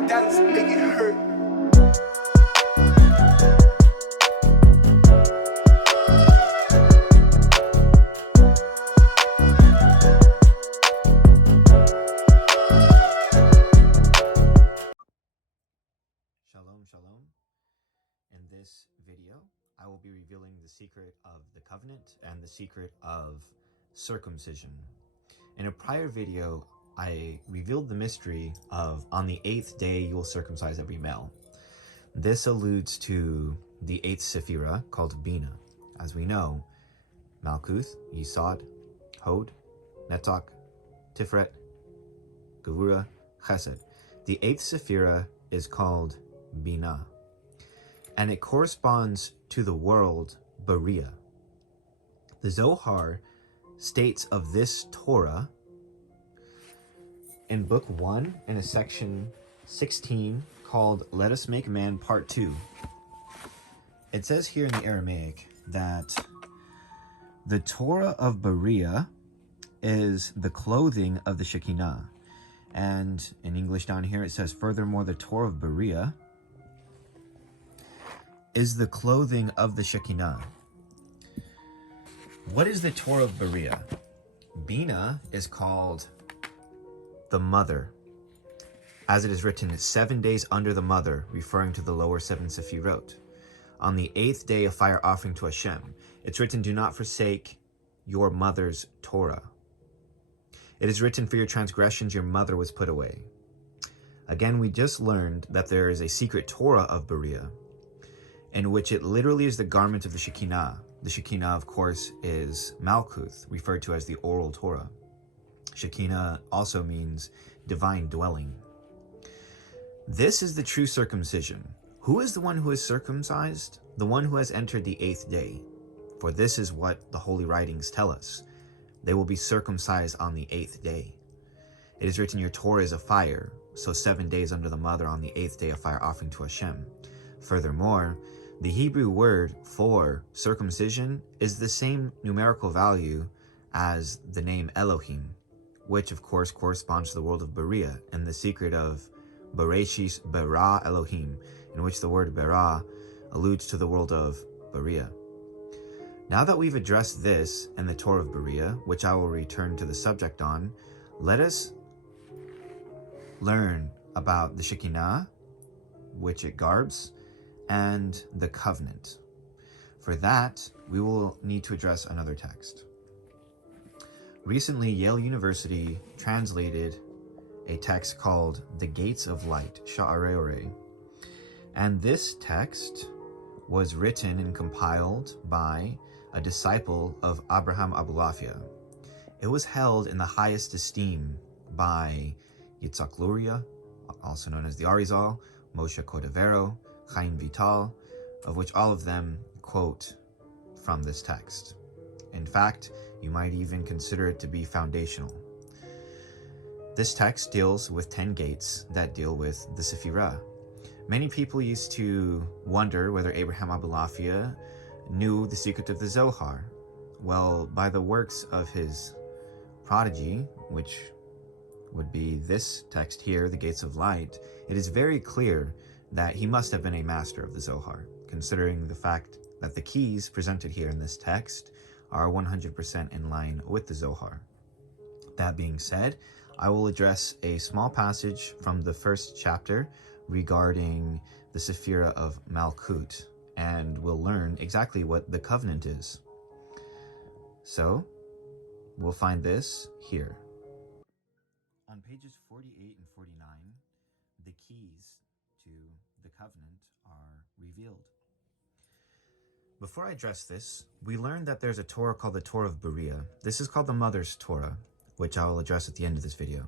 my dance make it hurt. Shalom, shalom. In this video, I will be revealing the secret of the covenant and the secret of circumcision. In a prior video, I revealed the mystery of on the 8th day you will circumcise every male. This alludes to the 8th Sephirah called Bina. As we know, Malkuth, Yisod, Hod, Netak, Tiferet, Gevurah, Chesed. The 8th Sephirah is called Bina, and it corresponds to the world Beriah. The Zohar states of this Torah in book 1 in a section 16 called Let Us Make Man Part 2. It says here in the Aramaic that the Torah of Beriah is the clothing of the Shekinah. And in English down here it says, furthermore, the Torah of Beriah is the clothing of the Shekinah. What is the Torah of Beriah? Bina is called the mother, as it is written, 7 days under the mother, referring to the lower 7 Sephirot. On the 8th day, a fire offering to Hashem. It's written, do not forsake your mother's Torah. It is written, for your transgressions your mother was put away. Again, we just learned that there is a secret Torah of Beriah, in which it literally is the garment of the Shekinah. The Shekinah, of course, is Malkuth, referred to as the oral Torah. Shekinah also means divine dwelling. This is the true circumcision. Who is the one who is circumcised? The one who has entered the 8th day. For this is what the holy writings tell us. They will be circumcised on the 8th day. It is written, your Torah is a fire, so 7 days under the mother, on the 8th day a fire offering to Hashem. Furthermore, the Hebrew word for circumcision is the same numerical value as the name Elohim, which of course corresponds to the world of Beriah and the secret of Bereshis Bara Elohim, in which the word Bara alludes to the world of Beriah. Now that we've addressed this and the Torah of Beriah, which I will return to the subject on, let us learn about the Shekinah, which it garbs, and the covenant. For that, we will need to address another text. Recently, Yale University translated a text called The Gates of Light, Sha'arei Orei. And this text was written and compiled by a disciple of Abraham Abulafia. It was held in the highest esteem by Yitzhak Luria, also known as the Arizal, Moshe Cordovero, Chaim Vital, of which all of them quote from this text. In fact, you might even consider it to be foundational. This text deals with 10 gates that deal with the Sephirah. Many people used to wonder whether Abraham Abulafia knew the secret of the Zohar. Well, by the works of his prodigy, which would be this text here, the Gates of Light, it is very clear that he must have been a master of the Zohar, considering the fact that the keys presented here in this text are 100% in line with the Zohar. That being said, I will address a small passage from the first chapter regarding the Sephirah of Malkut, and we'll learn exactly what the covenant is. So, we'll find this here. On pages 48 and 49, the keys to the covenant are revealed. Before I address this, we learned that there's a Torah called the Torah of Beriah. This is called the Mother's Torah, which I will address at the end of this video.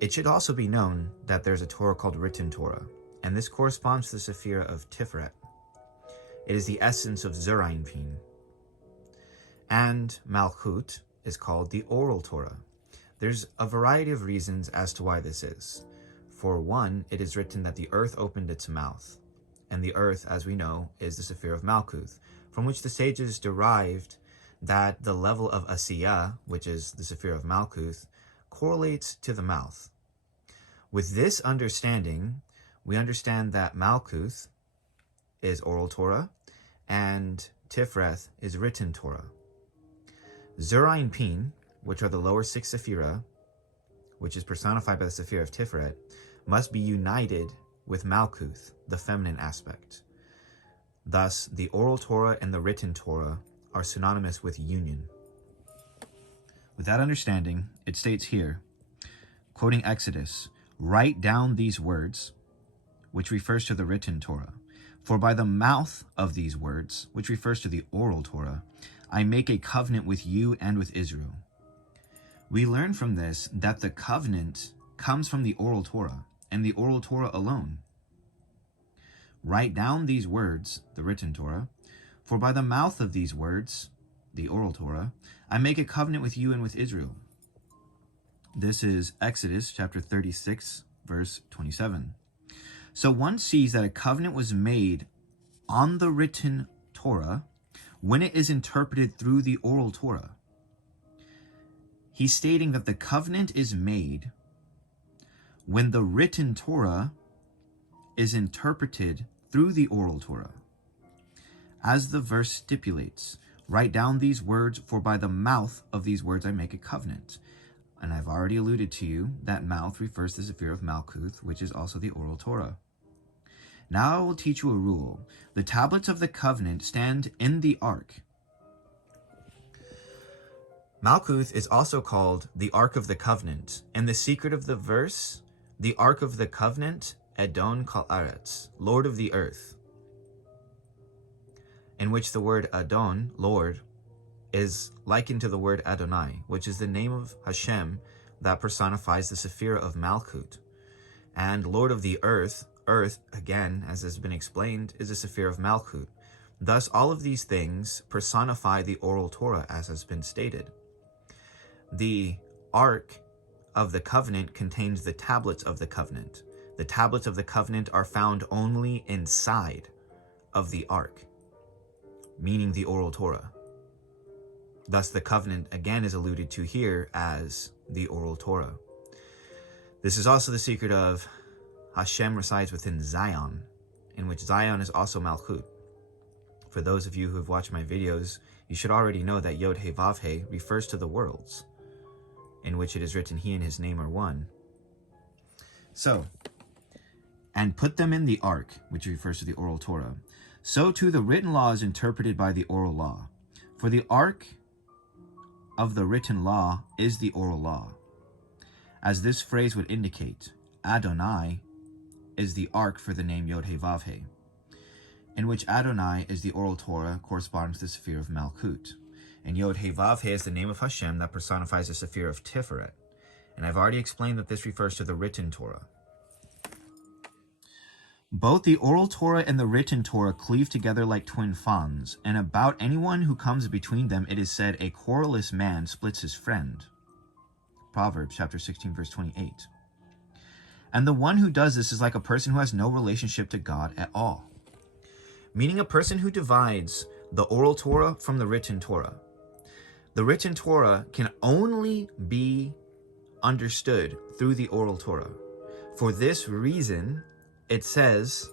It should also be known that there's a Torah called Written Torah, and this corresponds to the Sephirah of Tiferet. It is the essence of Zerayinpin. And Malchut is called the Oral Torah. There's a variety of reasons as to why this is. For one, it is written that the earth opened its mouth, and the earth, as we know, is the Sephirah of Malkuth, from which the sages derived that the level of Asiyah, which is the Sephirah of Malkuth, correlates to the mouth. With this understanding, we understand that Malkuth is oral Torah and Tifreth is written Torah. Zerah and Pin, which are the lower six Sephirah, which is personified by the Sephirah of Tiferet, must be united with Malkuth, the feminine aspect. Thus, the oral Torah and the written Torah are synonymous with union. With that understanding, it states here, quoting Exodus, "Write down these words," which refers to the written Torah. "For by the mouth of these words," which refers to the oral Torah, "I make a covenant with you and with Israel." We learn from this that the covenant comes from the oral Torah, and the oral Torah alone. "Write down these words," the written Torah, "for by the mouth of these words," the oral Torah, "I make a covenant with you and with Israel." This is Exodus chapter 36, verse 27. So one sees that a covenant was made on the written Torah when it is interpreted through the oral Torah. He's stating that the covenant is made when the written Torah is interpreted through the oral Torah. As the verse stipulates, "Write down these words, for by the mouth of these words I make a covenant." And I've already alluded to you that mouth refers to the Sephirah of Malkuth, which is also the oral Torah. Now I will teach you a rule. The tablets of the covenant stand in the ark. Malkuth is also called the Ark of the Covenant, and the secret of the verse, the Ark of the Covenant, Adon Kol Aretz, Lord of the earth, in which the word Adon, Lord, is likened to the word Adonai, which is the name of Hashem that personifies the Sephirah of Malkuth. And Lord of the earth, earth, again, as has been explained, is the Sephirah of Malkuth. Thus, all of these things personify the oral Torah, as has been stated. The Ark of the Covenant contains the tablets of the covenant. The tablets of the covenant are found only inside of the Ark, meaning the oral Torah. Thus, the covenant again is alluded to here as the oral Torah. This is also the secret of Hashem resides within Zion, in which Zion is also Malkuth. For those of you who have watched my videos, you should already know that Yod He Vav He refers to the worlds, in which it is written, "He and his name are one." So, "And put them in the ark," which refers to the oral Torah. "So too the written law is interpreted by the oral law. For the ark of the written law is the oral law. As this phrase would indicate, Adonai is the ark for the name Yod He Vav He, in which Adonai is the oral Torah corresponds to the Sephirah of Malkuth. And Yod He Vav He is the name of Hashem that personifies the Sephirah of Tiferet. And I've already explained that this refers to the written Torah. Both the oral Torah and the written Torah cleave together like twin fawns, and about anyone who comes between them it is said, a querulous man splits his friend. Proverbs chapter 16, verse 28. And the one who does this is like a person who has no relationship to God at all. Meaning a person who divides the oral Torah from the written Torah. The written Torah can only be understood through the oral Torah. For this reason, it says,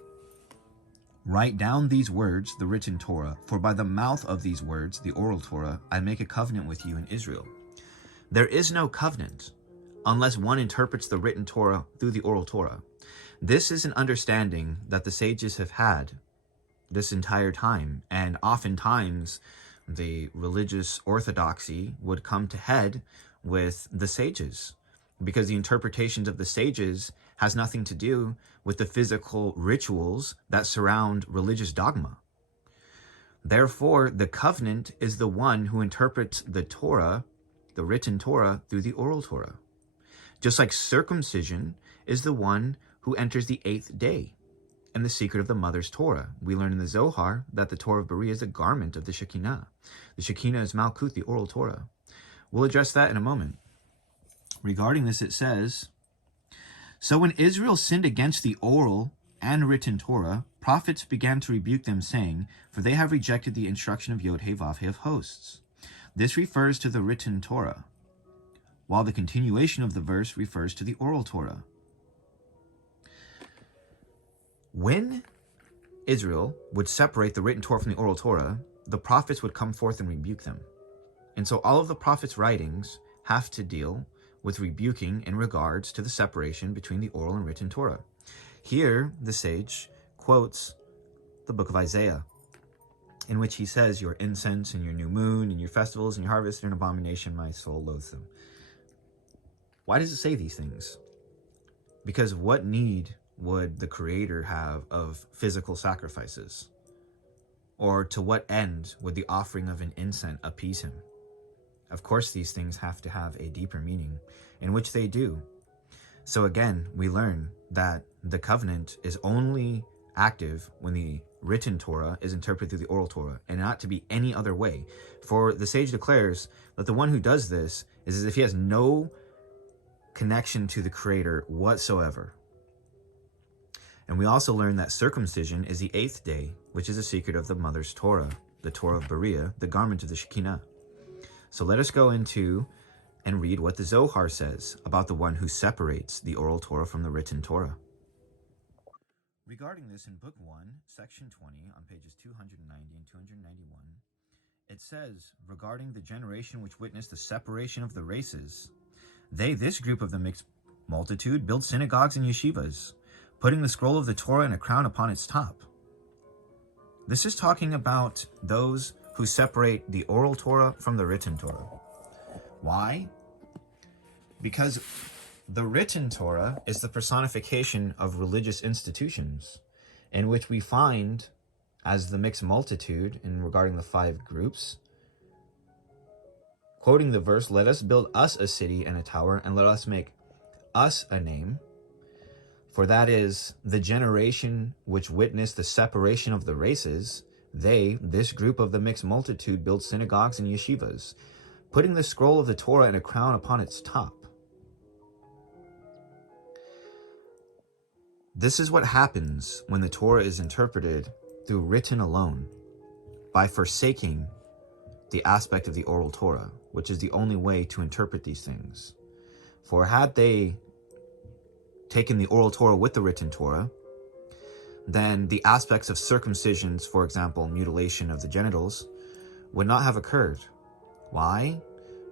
"Write down these words, the written Torah, for by the mouth of these words, the oral Torah, I make a covenant with you in Israel." There is no covenant unless one interprets the written Torah through the oral Torah. This is an understanding that the sages have had this entire time, and oftentimes the religious orthodoxy would come to head with the sages, because the interpretations of the sages has nothing to do with the physical rituals that surround religious dogma. Therefore, the covenant is the one who interprets the Torah, the written Torah, through the oral Torah. Just like circumcision is the one who enters the 8th day and the secret of the mother's Torah. We learn in the Zohar that the Torah of Berea is a garment of the Shekinah. The Shekinah is Malkuth, the oral Torah. We'll address that in a moment. Regarding this, it says, "So when Israel sinned against the oral and written Torah, prophets began to rebuke them, saying, for they have rejected the instruction of Yod He Vav He of hosts." This refers to the written Torah, while the continuation of the verse refers to the oral Torah. When Israel would separate the written Torah from the oral Torah, the prophets would come forth and rebuke them. And so all of the prophets' writings have to deal with rebuking in regards to the separation between the oral and written Torah. Here, the sage quotes the book of Isaiah, in which he says, "Your incense and your new moon and your festivals and your harvest are an abomination, my soul loathes them." Why does it say these things? Because what need would the Creator have of physical sacrifices? Or to what end would the offering of an incense appease him? Of course, these things have to have a deeper meaning, in which they do. So again, we learn that the covenant is only active when the written Torah is interpreted through the oral Torah, and not to be any other way. For the sage declares that the one who does this is as if he has no connection to the Creator whatsoever. And we also learn that circumcision is the 8th day, which is a secret of the mother's Torah, the Torah of Berea, the garment of the Shekinah. So let us go into and read what the Zohar says about the one who separates the oral Torah from the written Torah. Regarding this in Book 1, Section 20, on pages 290 and 291, it says, regarding the generation which witnessed the separation of the races, they, this group of the mixed multitude, built synagogues and yeshivas, putting the scroll of the Torah and a crown upon its top. This is talking about those who separate the oral Torah from the written Torah. Why? Because the written Torah is the personification of religious institutions, in which we find, as the mixed multitude in regarding the 5 groups, quoting the verse, "Let us build us a city and a tower, and let us make us a name. For that is the generation which witnessed the separation of the races. They, this group of the mixed multitude, built synagogues and yeshivas, putting the scroll of the Torah and a crown upon its top." This is what happens when the Torah is interpreted through written alone, by forsaking the aspect of the oral Torah, which is the only way to interpret these things. For had they taken the oral Torah with the written Torah, then the aspects of circumcisions, for example, mutilation of the genitals, would not have occurred. Why?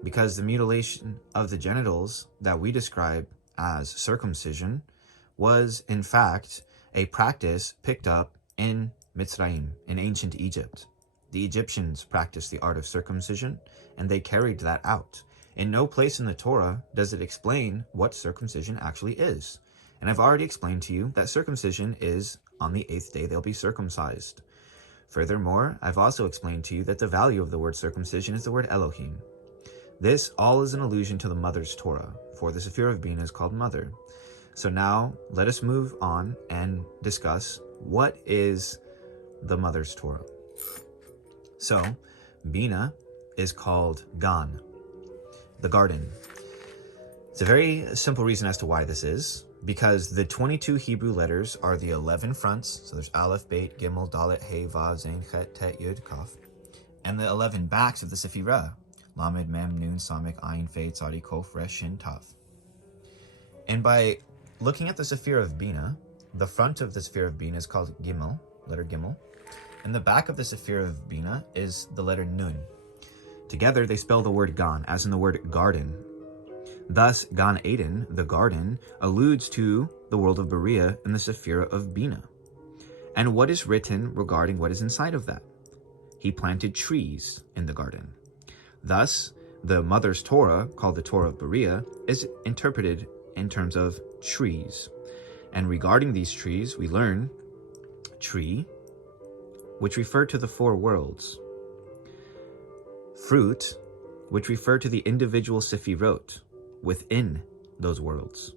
Because the mutilation of the genitals that we describe as circumcision was, in fact, a practice picked up in Mitzrayim, in ancient Egypt. The Egyptians practiced the art of circumcision, and they carried that out. In no place in the Torah does it explain what circumcision actually is. And I've already explained to you that circumcision is on the 8th day they'll be circumcised. Furthermore, I've also explained to you that the value of the word circumcision is the word Elohim. This all is an allusion to the mother's Torah, for the Sephirah of Bina is called mother. So now let us move on and discuss what is the mother's Torah. So Bina is called Gan, the garden. It's a very simple reason as to why this is, because the 22 Hebrew letters are the 11 fronts. So there's Aleph, Beit, Gimel, Dalet, Hey, Vav, Zain, Chet, Tet, Yud, Kaf. And the 11 backs of the Sephirah, Lamed, Mem, Nun, Samek, Ayin, Fei, Tzadi, Kof, Resh, Shin, Tav. And by looking at the Sephirah of Bina, the front of the Sephirah of Bina is called Gimel, letter Gimel. And the back of the Sephirah of Bina is the letter Nun. Together they spell the word Gan, as in the word garden. Thus, Gan Eden, the garden, alludes to the world of Berea in the Sephirah of Bina. And what is written regarding what is inside of that? He planted trees in the garden. Thus, the mother's Torah, called the Torah of Berea, is interpreted in terms of trees. And regarding these trees, we learn tree, which refer to the 4 worlds. Fruit, which refer to the individual Sephirot within those worlds.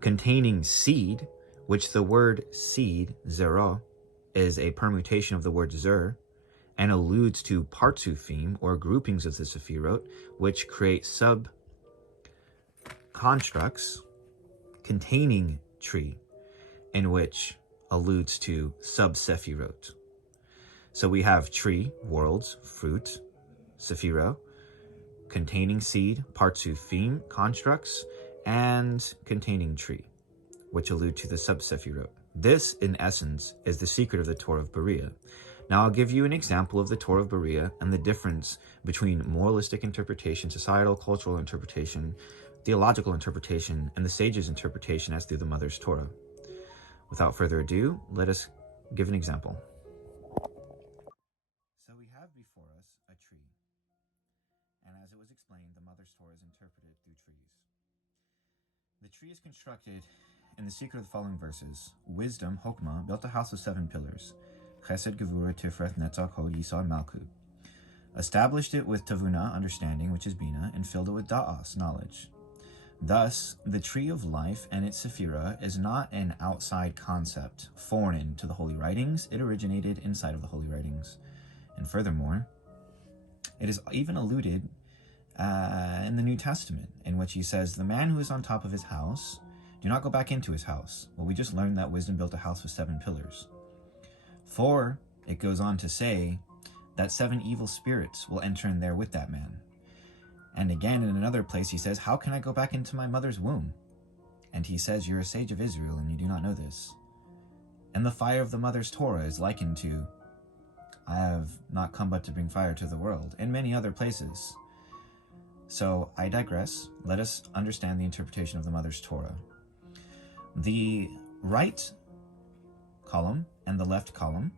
Containing seed, which the word seed, zerah, is a permutation of the word zer, and alludes to partsufim, or groupings of the Sephirot, which create sub-constructs containing tree, in which alludes to sub-Sephirot. So we have tree, worlds, fruit, Sephirah, containing seed, partsufim, constructs, and containing tree, which allude to the sub-Sephirot. This, in essence, is the secret of the Torah of Berea. Now, I'll give you an example of the Torah of Berea and the difference between moralistic interpretation, societal, cultural interpretation, theological interpretation, and the sage's interpretation as through the Mother's Torah. Without further ado, let us give an example. So we have before us a tree, and as it was explained, the Mother's Torah is interpreted through trees. The tree is constructed in the secret of the following verses. Wisdom, Chokmah, built a house of 7 pillars. Chesed, Gevurah, Tiferet, Netzach, Hod, Yisod, Malkut. Established it with Tavuna, understanding, which is Bina, and filled it with Da'as, knowledge. Thus, the tree of life and its Sephirah is not an outside concept, foreign to the Holy Writings. It originated inside of the Holy Writings. And furthermore, it is even alluded in the New Testament, in which he says, the man who is on top of his house, do not go back into his house. Well, we just learned that wisdom built a house with 7 pillars. For it goes on to say that 7 evil spirits will enter in there with that man. And again, in another place, he says, how can I go back into my mother's womb? And he says, you're a sage of Israel, and you do not know this. And the fire of the Mother's Torah is likened to, I have not come but to bring fire to the world, and many other places. So I digress. Let us understand the interpretation of the Mother's Torah. The right column and the left column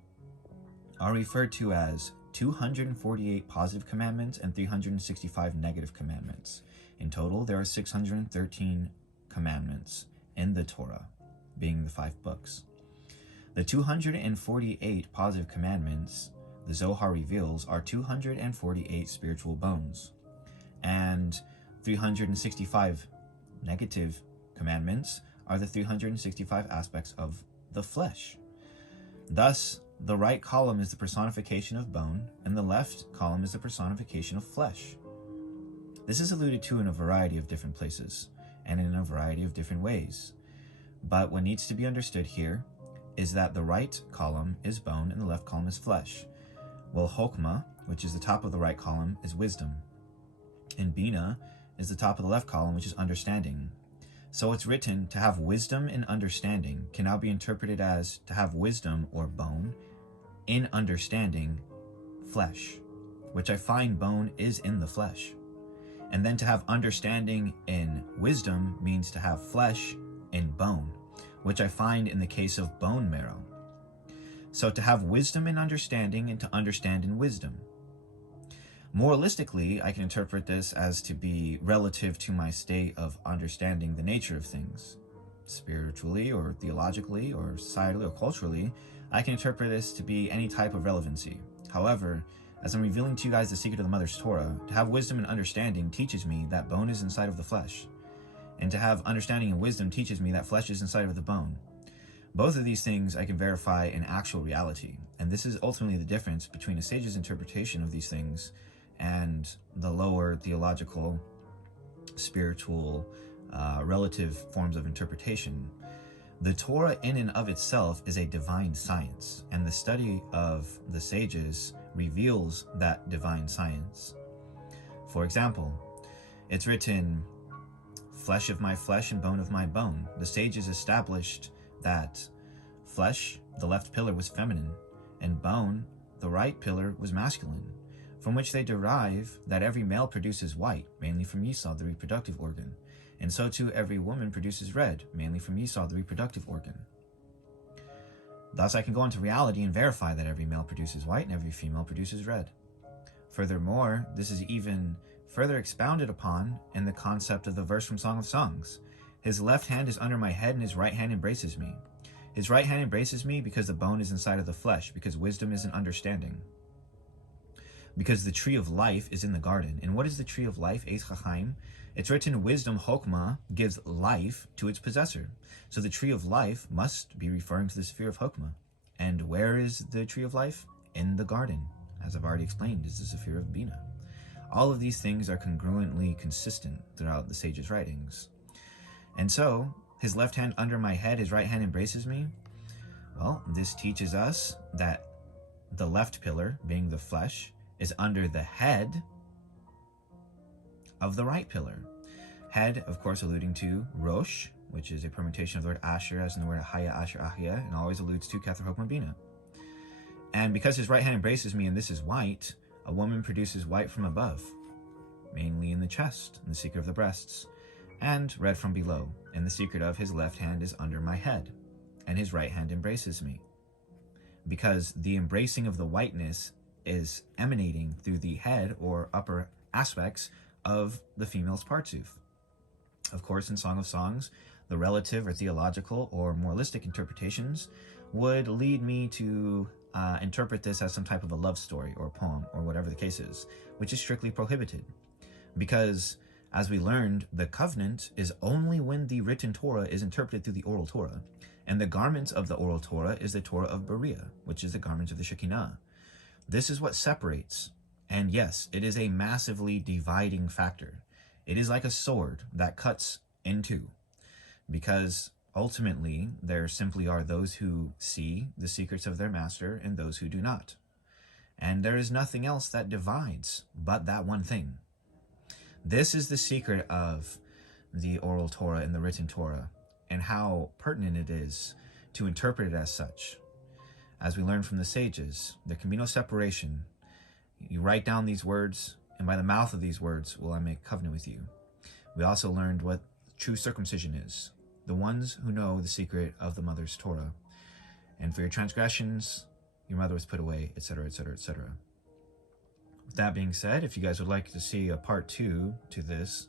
are referred to as 248 positive commandments and 365 negative commandments. In total, there are 613 commandments in the Torah, being the 5 books. The 248 positive commandments, the Zohar reveals, are 248 spiritual bones, and 365 negative commandments are the 365 aspects of the flesh. Thus, the right column is the personification of bone, and the left column is the personification of flesh. This is alluded to in a variety of different places, and in a variety of different ways. But what needs to be understood here is that the right column is bone, and the left column is flesh. While Chokmah, which is the top of the right column, is wisdom. And Bina is the top of the left column, which is understanding. So it's written, to have wisdom and understanding can now be interpreted as to have wisdom, or bone, in understanding, flesh, which I find bone is in the flesh. And then to have understanding in wisdom means to have flesh in bone, which I find in the case of bone marrow. So to have wisdom in understanding and to understand in wisdom. Moralistically, I can interpret this as to be relative to my state of understanding the nature of things. Spiritually or theologically or societally or culturally, I can interpret this to be any type of relevancy. However, as I'm revealing to you guys the secret of the Mother's Torah, to have wisdom and understanding teaches me that bone is inside of the flesh. And to have understanding and wisdom teaches me that flesh is inside of the bone. Both of these things I can verify in actual reality. And this is ultimately the difference between a sage's interpretation of these things and the lower theological, spiritual, relative forms of interpretation. The Torah in and of itself is a divine science, and the study of the sages reveals that divine science. For example, it's written, flesh of my flesh and bone of my bone. The sages established that flesh, the left pillar, was feminine, and bone, the right pillar, was masculine, from which they derive that every male produces white, mainly from Yisod, the reproductive organ, and so too every woman produces red, mainly from Yisod, the reproductive organ. Thus I can go into reality and verify that every male produces white and every female produces red. Furthermore, this is even further expounded upon in the concept of the verse from Song of Songs. His left hand is under my head and his right hand embraces me. His right hand embraces me because the bone is inside of the flesh, because wisdom is an understanding. Because the tree of life is in the garden. And what is the tree of life? Eitz Chachaim. It's written, wisdom, Chokmah, gives life to its possessor. So the tree of life must be referring to the sphere of Chokmah. And where is the tree of life? In the garden. As I've already explained, is the sphere of Bina. All of these things are congruently consistent throughout the sages' writings. And so, his left hand under my head, his right hand embraces me. Well, this teaches us that the left pillar, being the flesh, is under the head of the right pillar. Head, of course, alluding to Rosh, which is a permutation of the word Asher, as in the word Ahaya, Asher, Ahia, and always alludes to Kether, Hope, and Bina. And because his right hand embraces me, and this is white, a woman produces white from above, mainly in the chest, in the secret of the breasts, and red from below, and the secret of his left hand is under my head, and his right hand embraces me. Because the embracing of the whiteness is emanating through the head or upper aspects of the female's partsuf. Of course, in Song of Songs, the relative or theological or moralistic interpretations would lead me to interpret this as some type of a love story or poem or whatever the case is, which is strictly prohibited. Because, as we learned, the covenant is only when the written Torah is interpreted through the oral Torah. And the garment of the oral Torah is the Torah of Berea, which is the garment of the Shekinah. This is what separates. And yes, it is a massively dividing factor. It is like a sword that cuts in two. Because ultimately, there simply are those who see the secrets of their master and those who do not. And there is nothing else that divides but that one thing. This is the secret of the oral Torah and the written Torah, and how pertinent it is to interpret it as such. As we learn from the sages, there can be no separation. You write down these words, and by the mouth of these words will I make covenant with you. We also learned what true circumcision is, the ones who know the secret of the mother's Torah. And for your transgressions, your mother was put away, etc., etc., etc. With that being said, if you guys would like to see a part 2 to this,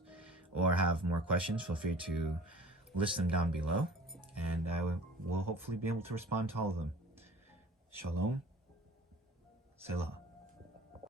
or have more questions, feel free to list them down below, and I will hopefully be able to respond to all of them. Shalom. Selah.